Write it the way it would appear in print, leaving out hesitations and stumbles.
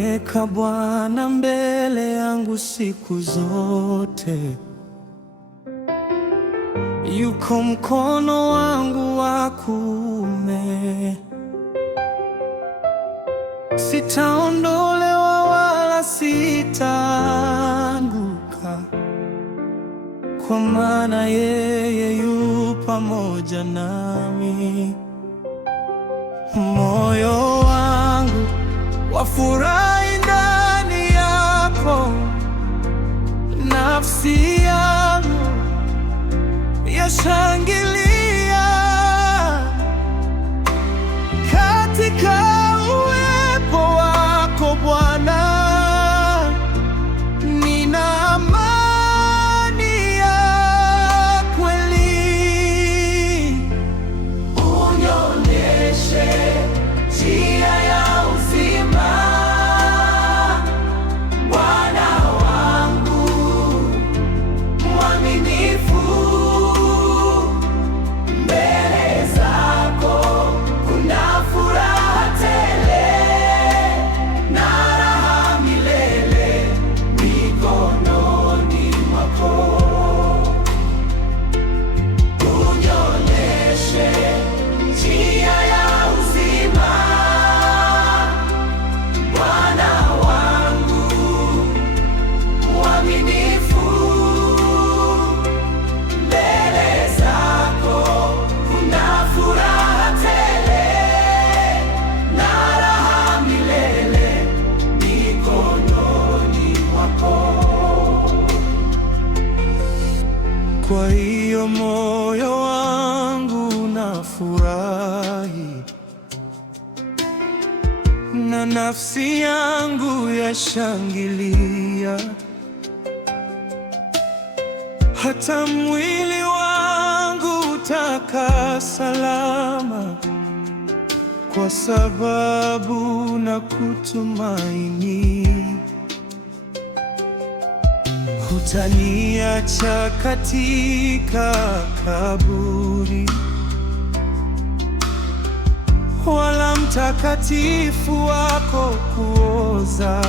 Umemweka Bwana mbele yangu siku zote, yuko mkono wangu wa kuume. Sitaondolewa wala sitaanguka, kwa maana yeye yu pamoja nami. Moyo wangu wafurahi ndani yako, nafsi yangu yashangilia katika uwepo wako Bwana. Nina amani ya kweli. Unionyeshe njia ya uzima, Bwana wangu mwaminifu. Mbele zako kuna furaha tele na raha milele mikononi mwako. Unionyeshe njia ya uzima, Bwana wangu mwaminifu. Mbele zako kuna furaha tele na raha milele mikononi mwako. Kwa hiyo moyo wangu unafurahi na nafsi yangu yashangilia, hata mwili wangu utakaa salama, kwa sababu na kutumaini. Hutaniacha katika kaburi, wala mtakatifu wako kuoza.